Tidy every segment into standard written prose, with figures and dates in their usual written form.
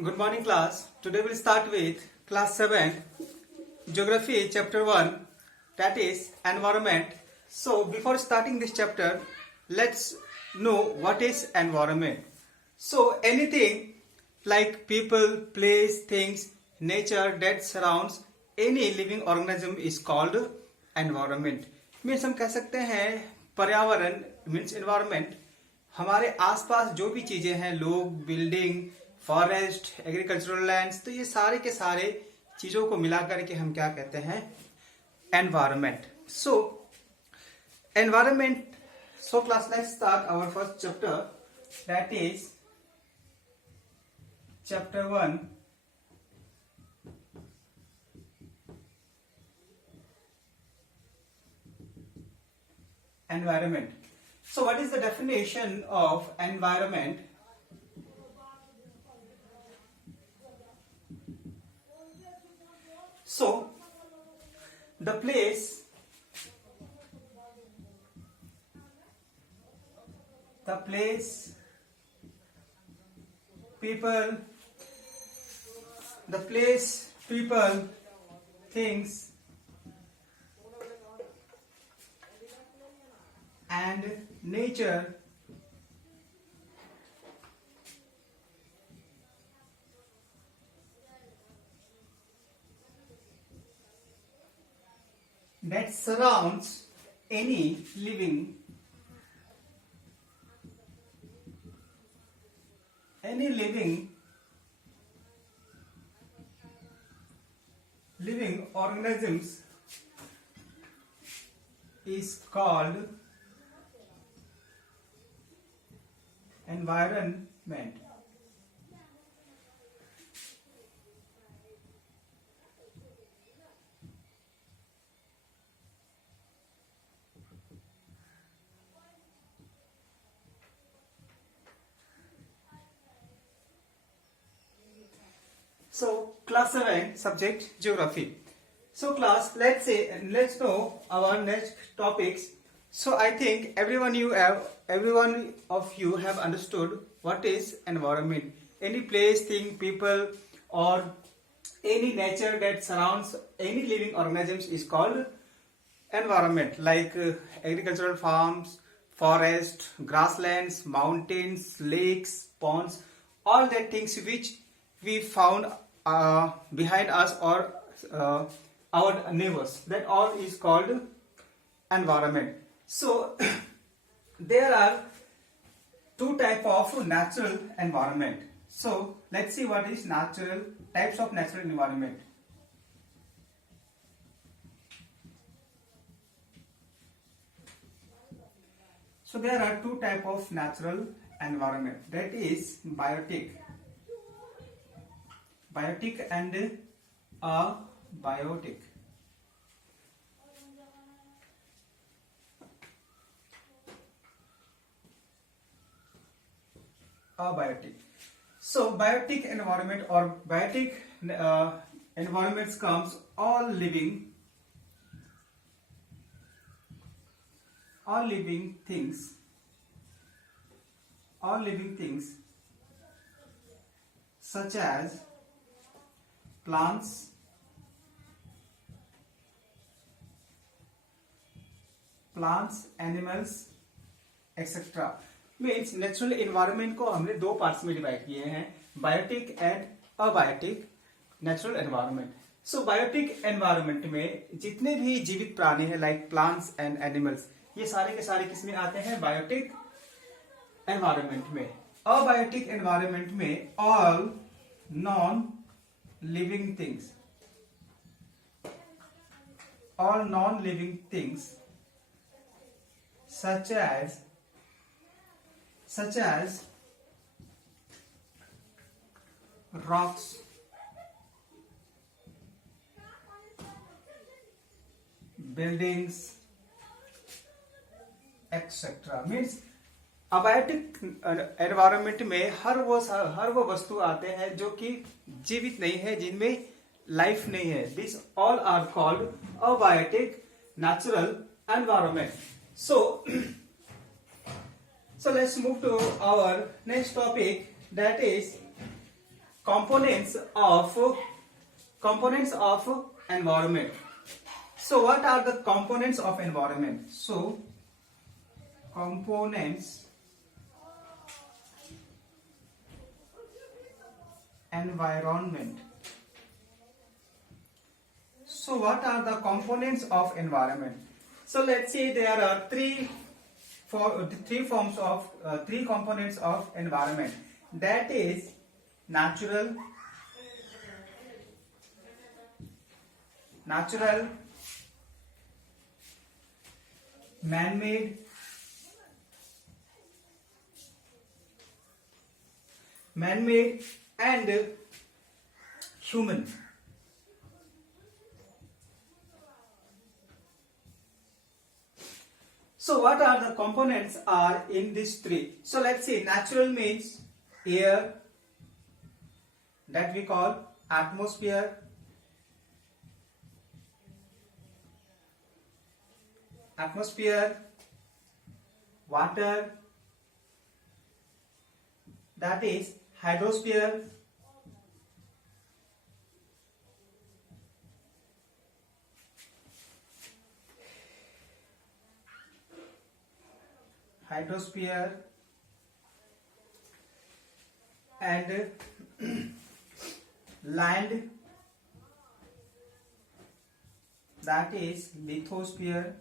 Good morning, class. Today we'll start with class 7, Geography, chapter 1, that is environment. So, before starting this chapter, let's know what is environment. So, anything like people, place, things, nature that surrounds any living organism is called environment. Means हम कह सकते हैं पर्यावरण means environment हमारे आसपास जो भी चीजें हैं, लोग, बिल्डिंग, फॉरेस्ट, एग्रीकल्चरल लैंड्स, तो ये सारे के सारे चीजों को मिलाकर के हम क्या कहते हैं, environment. So environment. So class, let's start our first chapter, that is chapter 1, environment. So what is the definition of environment? So the place, people, things, and nature that surrounds any living organisms is called environment. So class 7 subject geography. So class, let's know our next topics. So I think every one of you have understood what is environment. Any place, thing, people, or any nature that surrounds any living organisms is called environment, like agricultural farms, forest, grasslands, mountains, lakes, ponds, all that things which we found behind us or our neighbors, that all is called environment. So there are two types of natural environment. So let's see what is types of natural environment. So there are two types of natural environment, that is biotic and abiotic. Abiotic. So biotic environment or biotic environments comes all living things such as plants, animals, etc. Means natural environment को हमने दो parts में divide किए हैं, biotic and abiotic natural environment. So biotic environment में जितने भी जीवित प्राणी हैं, लाइक प्लांट्स एंड एनिमल्स, ये सारे के सारे किसमें आते हैं, बायोटिक एनवायरनमेंट में. अबायोटिक एनवायरनमेंट में all non living things such as rocks, buildings, etc. Means abiotic environment में हर वो वस्तु आते हैं जो कि जीवित नहीं है, जिनमें लाइफ नहीं है. This all are called abiotic natural environment. So let's move to our next topic, that is components of environment. So what are the components of environment? So components environment. So what are the components of environment? So let's say there are three components of environment. That is natural, man-made, and human. So what are the components are in these three? So let's say natural means air, that we call atmosphere, water, that is hydrosphere, and land, that is lithosphere,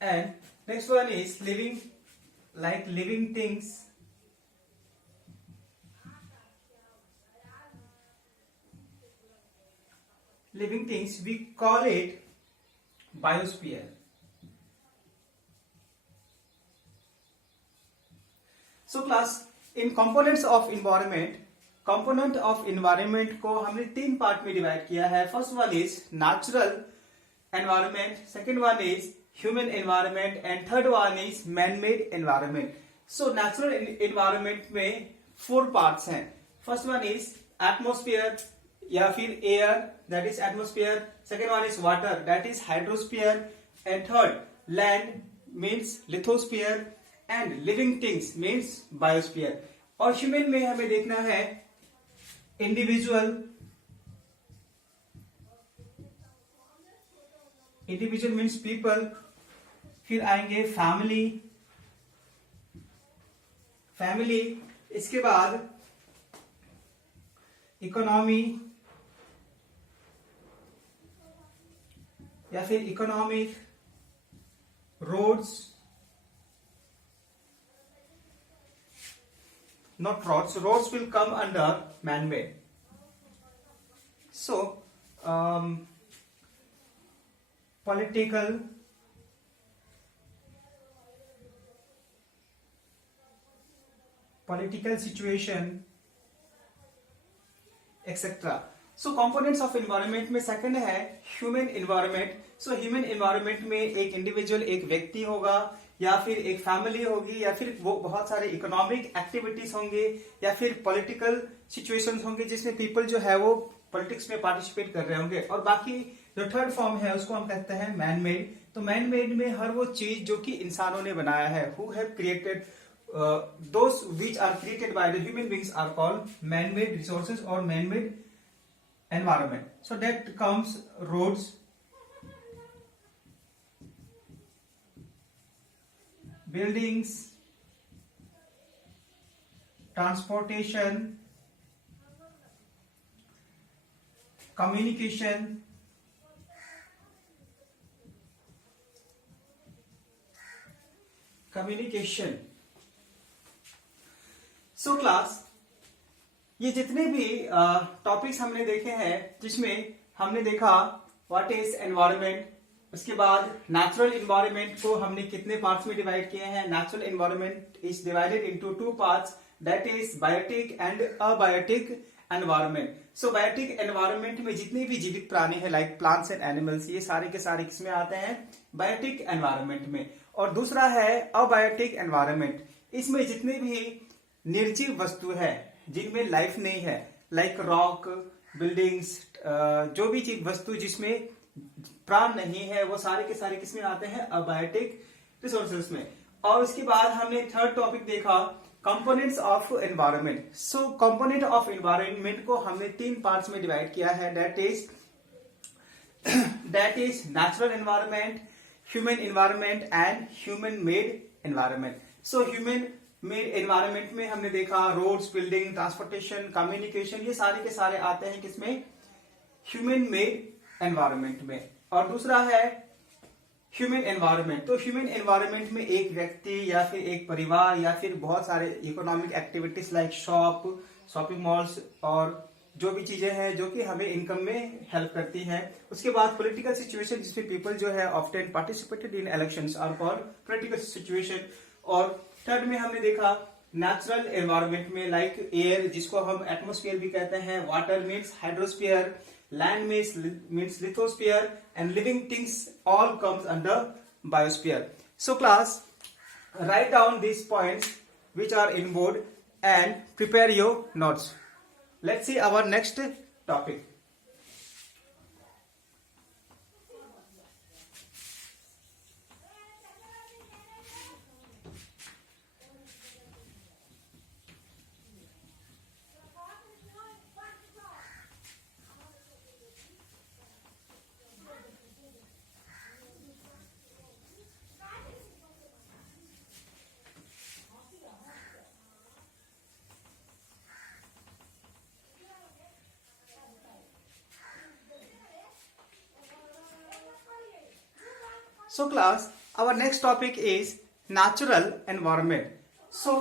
and next one is living, like living things, we call it biosphere. So class, in components of environment, को हमने तीन पार्ट में डिवाइड किया है. First one is natural environment, second one is human environment, and third one is man made environment. So natural environment में 4 पार्ट्स हैं. First one is atmosphere या फिर air, that is atmosphere. Second one is water, that is hydrosphere, and third land means lithosphere, and living things means biosphere. और ह्यूमन में हमें देखना है individual means people, फिर आएंगे फैमिली, इसके बाद इकोनॉमी या फिर economic, roads, not roads will come under man-made. So political situation, etc. So components of environment में second है human environment. So human environment में एक individual, एक व्यक्ति होगा, या फिर एक फैमिली होगी, या फिर वो बहुत सारे इकोनॉमिक एक्टिविटीज होंगे, या फिर पॉलिटिकल सिचुएशंस होंगे जिसमें पीपल जो है वो पॉलिटिक्स में पार्टिसिपेट कर रहे होंगे. और बाकी जो थर्ड फॉर्म है उसको हम कहते हैं मैन मेड. तो मैन मेड में हर वो चीज जो कि इंसानों ने बनाया है, who have created, those which are created by the human beings are called man made resources और man made environment. So that comes roads, buildings, transportation, communication, So class, ये जितने भी टॉपिक्स हमने देखे हैं जिसमें हमने देखा व्हाट इज एनवायरनमेंट, उसके बाद नेचुरल एनवायरनमेंट को हमने कितने पार्ट्स में डिवाइड किए हैं. Natural environment is divided into 2 parts, that is biotic and abiotic environment. So biotic environment में जितने भी जीवित प्राणी हैं लाइक प्लांट्स एंड एनिमल्स, ये सारे के सारे किसमें आते हैं, बायोटिक एनवायरनमेंट में. और दूसरा है अबायोटिक एनवायरनमेंट, इसमें जितने भी निर्जीव वस्तु है जिनमें लाइफ नहीं है, लाइक रॉक, बिल्डिंग्स, जो भी चीज वस्तु जिसमें प्राण नहीं है वो सारे के सारे किसमें आते हैं, अबायोटिक रिसोर्सेज में। और उसके बाद हमने थर्ड टॉपिक देखा components of environment. So component of environment को हमने 3 पार्ट्स में डिवाइड किया है, that is natural environment, human environment and human made environment. So human made environment में हमने देखा रोड्स, बिल्डिंग, ट्रांसपोर्टेशन, कम्युनिकेशन, ये सारे के सारे आते हैं किसमें, ह्यूमन मेड एनवायरनमेंट में। और दूसरा है ह्यूमन एनवायरनमेंट। तो ह्यूमन एनवायरनमेंट में एक व्यक्ति या फिर एक परिवार या फिर बहुत सारे economic activities like shop, shopping malls और जो भी चीजें हैं जो कि हमें इनकम में हेल्प करती हैं। उसके बाद पॉलिटिकल सिचुएशन जिसमें पीपल जो है often participated in elections are called political situation. और थर्ड में हमने देखा नेचुरल एनवायरनमेंट में लाइक एयर जिसको हम एटमोस्फियर भी कहते हैं, water means hydrosphere, land means lithosphere, and living things all comes under biosphere. So class, write down these points which are in board and prepare your notes. Let's see our next topic. So class, our next topic is natural environment. So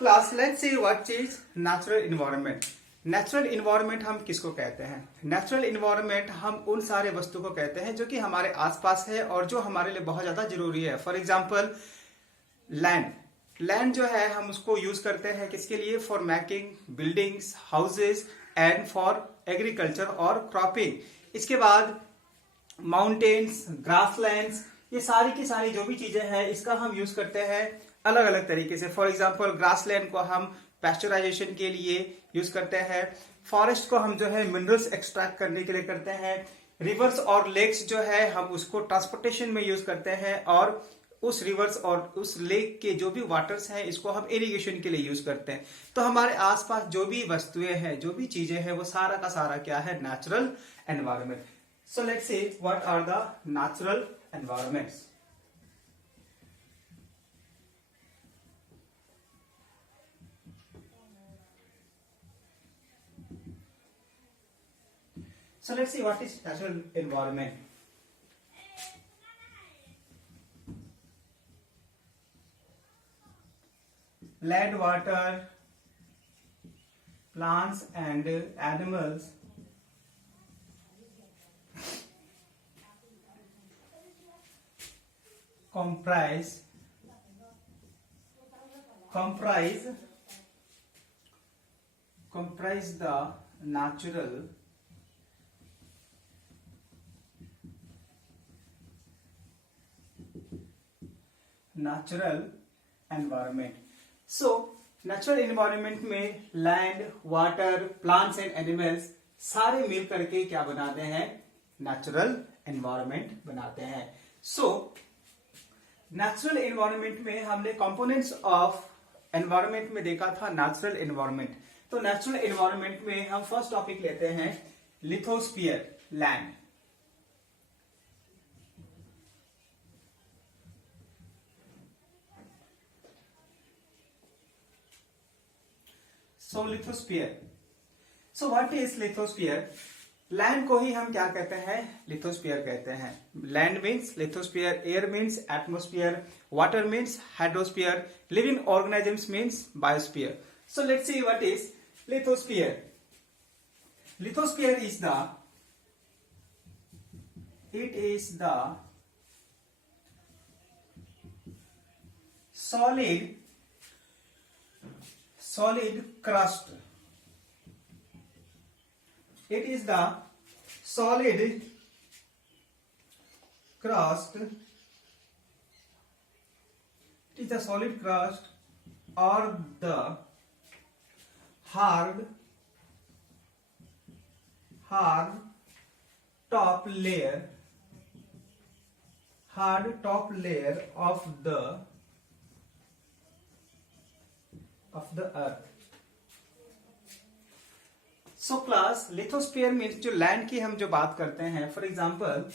class, let's see what is natural environment. Natural environment हम किसको कहते हैं? Natural environment हम उन सारे वस्तु को कहते हैं जो कि हमारे आसपास है और जो हमारे लिए बहुत ज्यादा जरूरी है। फॉर एग्जाम्पल लैंड, लैंड जो है हम उसको यूज करते हैं किसके लिए, for making buildings, houses and for agriculture और क्रॉपिंग। इसके बाद माउंटेन्स, ग्रासलैंड्स, ये सारी की सारी जो भी चीजें हैं इसका हम यूज करते हैं अलग अलग तरीके से। फॉर एग्जाम्पल ग्रासलैंड को हम पैस्चराइजेशन के लिए यूज करते हैं, फॉरेस्ट को हम जो है मिनरल्स एक्सट्रैक्ट करने के लिए करते हैं, रिवर्स और लेक्स जो है हम उसको ट्रांसपोर्टेशन में यूज करते हैं, और उस रिवर्स और उस लेक के जो भी वाटर्स हैं इसको हम इरिगेशन के लिए यूज करते हैं। तो हमारे आसपास जो भी वस्तुएं हैं, जो भी चीजें हैं, वो सारा का सारा क्या है, natural environment. So let's see what are the natural environments. So let's see what is natural environment. Land, water, plants and animals comprise the natural environment. So natural environment में land, water, plants and animals सारे मिल करके क्या बनाते हैं, natural environment बनाते हैं। So natural environment में हमने कंपोनेंट्स ऑफ एनवायरनमेंट में देखा था नेचुरल एनवायरनमेंट। तो नेचुरल एनवायरनमेंट में हम फर्स्ट टॉपिक लेते हैं lithosphere, land. So lithosphere, so what is lithosphere? Land को ही हम क्या कहते हैं, लिथोस्फीयर कहते हैं। Land means lithosphere, air means atmosphere, water means hydrosphere, living organisms means biosphere. So let's see what is lithosphere. Lithosphere is the solid crust. It is the solid crust. It is the solid crust or the hard hard top layer of the earth. So class, lithosphere means जो land की हम जो बात करते हैं, for example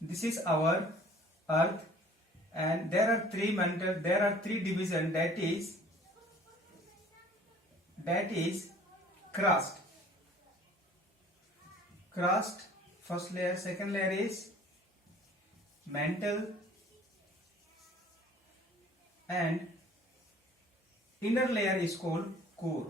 this is our earth and there are three division, that is crust, first layer, second layer is mantle, and inner layer is called core.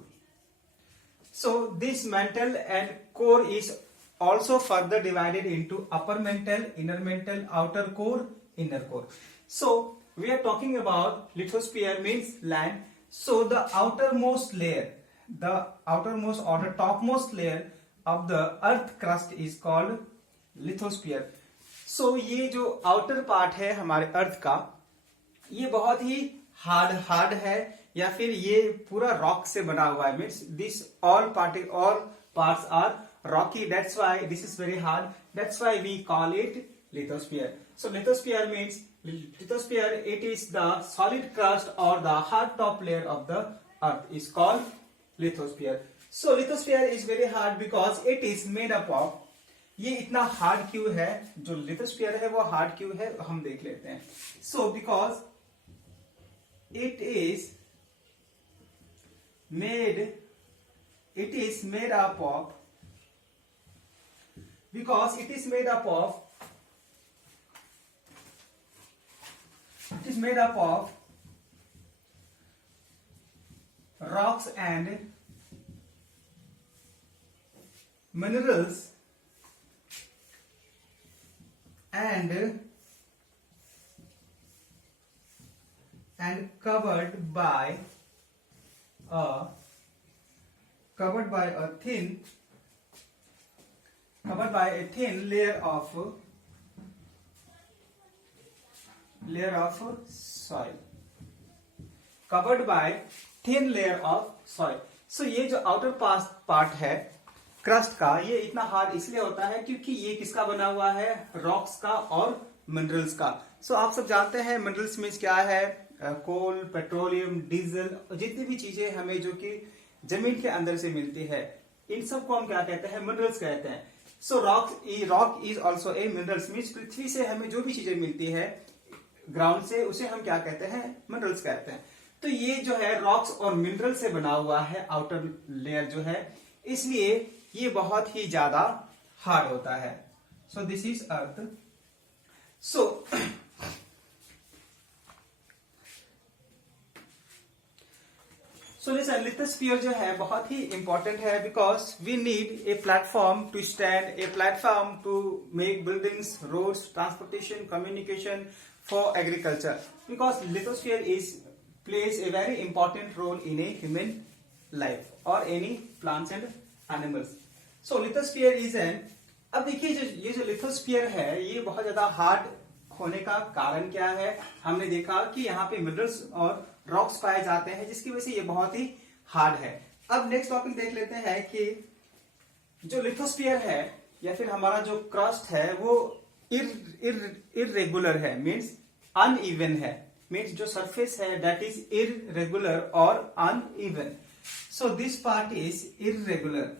So this mantle and core is also further divided into upper mantle, inner mantle, outer core, inner core. So we are talking about lithosphere means land. So the outermost layer, the outermost or the topmost layer of the earth crust is called lithosphere. So ये जो outer part है हमारे अर्थ का, ये बहुत ही हार्ड है, या फिर ये पूरा रॉक से बना हुआ है. Means this all parts are rocky. That's why this is very hard. That's why we call it lithosphere. So lithosphere means, it is the solid crust or the hard top layer of the earth is called lithosphere. So lithosphere is very hard because it is made up of, ये इतना हार्ड क्यों है, जो lithosphere है वो हार्ड क्यों है, हम देख लेते हैं. So because it is made up of rocks and minerals and covered by a thin layer of soil. Covered by thin layer of soil. So ये जो outer part है क्रस्ट का, ये इतना हार्ड इसलिए होता है क्योंकि ये किसका बना हुआ है, रॉक्स का और मिनरल्स का. सो आप सब जानते हैं मिनरल्स मीन्स क्या है, कोल, पेट्रोलियम, डीजल, जितनी भी चीजें हमें जो कि जमीन के अंदर से मिलती है, इन सब को हम क्या कहते हैं, मिनरल्स कहते हैं. So rock is also a minerals means पृथ्वी से हमें जो भी चीजें मिलती है ग्राउंड से, उसे हम क्या कहते हैं, मिनरल्स कहते हैं. तो ये जो है रॉक्स और मिनरल से बना हुआ है आउटर लेयर जो है, इसलिए ये बहुत ही ज्यादा हार्ड होता है. So this is earth. So listen, lithosphere जो है बहुत ही इंपॉर्टेंट है because we need a platform to stand, a platform to make buildings, roads, transportation, communication, for agriculture, because lithosphere is plays a very important role in a human life or any plants and animals. So lithosphere is an, अब देखिए ये जो लिथोस्फीयर है ये बहुत ज्यादा हार्ड होने का कारण क्या है, हमने देखा कि यहाँ पे मिनरल्स और रॉक्स पाए जाते हैं जिसकी वजह से ये बहुत ही हार्ड है. अब नेक्स्ट टॉपिक देख लेते हैं कि जो लिथोस्फीयर है या फिर हमारा जो क्रस्ट है वो इररेगुलर है, मीन्स अनइवन है, मीन्स जो सरफेस है दैट इज इररेगुलर और uneven. So this part is irregular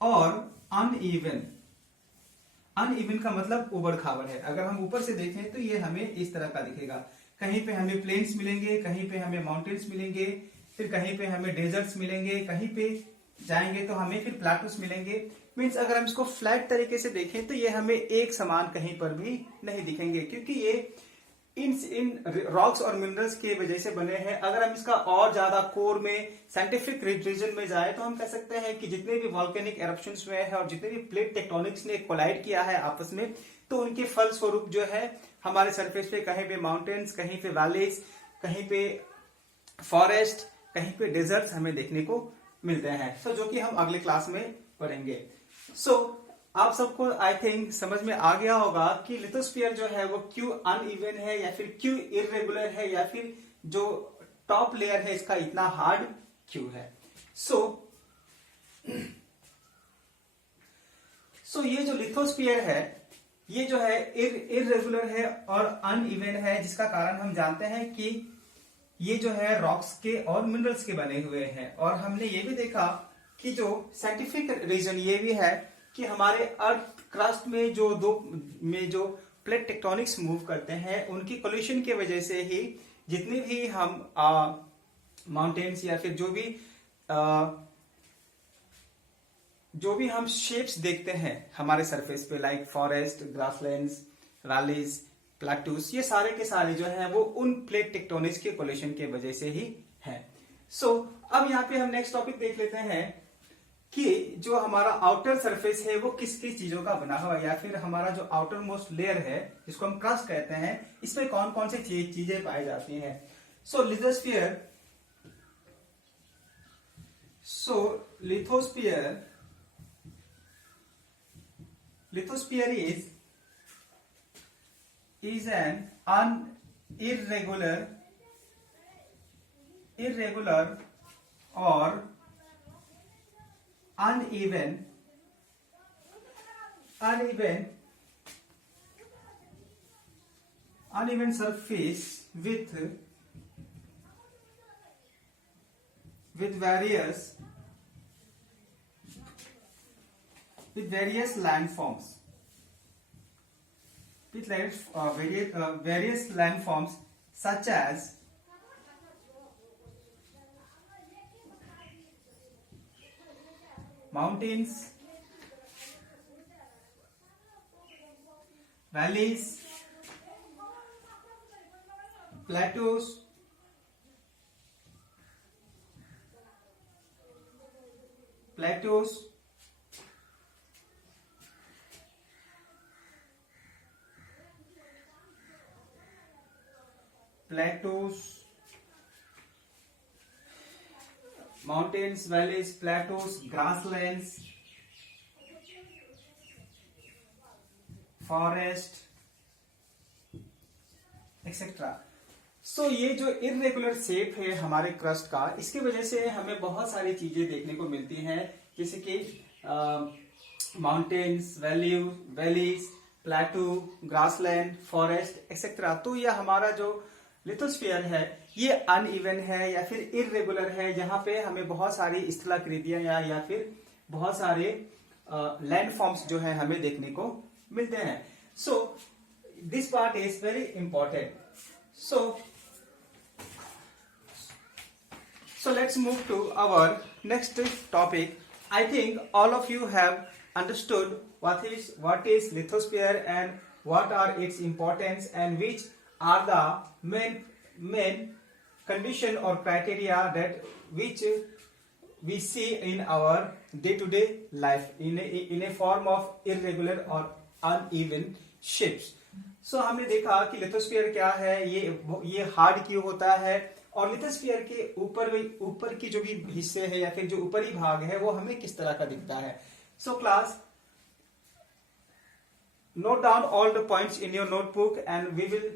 और अनइवन. अनइवन का मतलब उबड़ खाबड़ है. अगर हम ऊपर से देखें तो ये हमें इस तरह का दिखेगा, कहीं पे हमें प्लेन्स मिलेंगे, कहीं पे हमें माउंटेन्स मिलेंगे, फिर कहीं पे हमें डेजर्ट्स मिलेंगे, कहीं पे जाएंगे तो हमें फिर प्लेटूस मिलेंगे. मीन्स अगर हम इसको फ्लैट तरीके से देखें तो ये हमें एक समान कहीं पर भी नहीं दिखेंगे क्योंकि ये इन रॉक्स और मिनरल्स की वजह से बने हैं. अगर हम इसका और ज्यादा कोर में साइंटिफिक रीजन में जाए तो हम कह सकते हैं कि जितने भी वॉल्केनिक एरप्शंस हुए हैं और जितने भी प्लेट टेक्टोनिक्स ने कोलाइड किया है आपस में, तो उनके फल स्वरूप जो है हमारे सरफेस पे कहीं पे माउंटेन्स, कहीं पे वैलीज, कहीं पे फॉरेस्ट, कहीं पे डेजर्ट्स हमें देखने को मिलते हैं. सो जो कि हम अगले क्लास में पढ़ेंगे. सो आप सबको आई थिंक समझ में आ गया होगा कि लिथोस्फीयर जो है वो क्यों अनइवन है या फिर क्यों इररेगुलर है या फिर जो टॉप लेयर है इसका इतना हार्ड क्यों है। सो ये जो लिथोस्फीयर है ये जो है इररेगुलर है और अनइवन है, जिसका कारण हम जानते हैं कि ये जो है रॉक्स के और मिनरल्स के बने हुए हैं। और हमने ये भी देखा कि जो साइंटिफिक रीजन ये भी है कि हमारे अर्थ क्रस्ट में जो प्लेट टेक्टोनिक्स मूव करते हैं उनकी कोलिशन की वजह से ही जितने भी हम माउंटेन्स या फिर जो भी हम शेप्स देखते हैं हमारे सरफेस पे, like forest, grasslands, valleys, plateaus, ये सारे के सारे जो है वो उन प्लेट टेक्टोनिक्स के कोलिशन के वजह से ही है। सो अब यहाँ पे हम नेक्स्ट टॉपिक देख लेते हैं कि जो हमारा आउटर सरफेस है वो किस किस चीजों का बना हुआ है, या फिर हमारा जो आउटर मोस्ट लेयर है जिसको हम क्रस्ट कहते हैं, इसमें कौन कौन सी चीजें पाई जाती हैं। सो lithosphere is an irregular or uneven surface with various landforms. Various landforms such as mountains, valleys, plateaus, mountains, valleys, plateaus, grasslands, forest, etcetera. So ये जो इररेगुलर शेप है हमारे क्रस्ट का, इसकी वजह से हमें बहुत सारी चीजें देखने को मिलती हैं, जैसे कि माउंटेन्स, वैलीज, प्लेटू, ग्रासलैंड, फॉरेस्ट एक्सेट्रा। तो ये हमारा जो लिथोस्फीयर है ये अनइवन है या फिर इररेगुलर है, जहां पे हमें बहुत सारी स्थलाकृतियां या फिर बहुत सारे लैंडफॉर्म्स जो है हमें देखने को मिलते हैं। So this part is very important. So let's move to our next topic. I think all of you have understood what is lithosphere and what are its importance and which are the main condition or criteria that which we see in our day-to-day life in a form of irregular or uneven shapes. So हमने देखा कि लिथोस्फीयर क्या है, ये हार्ड क्यों होता है, और लिथोस्फीयर के ऊपर की जो भी हिस्से है या फिर जो ऊपरी भाग है वो हमें किस तरह का दिखता है। So class, note down all the points in your notebook and we will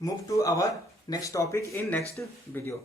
move to our next topic in next video.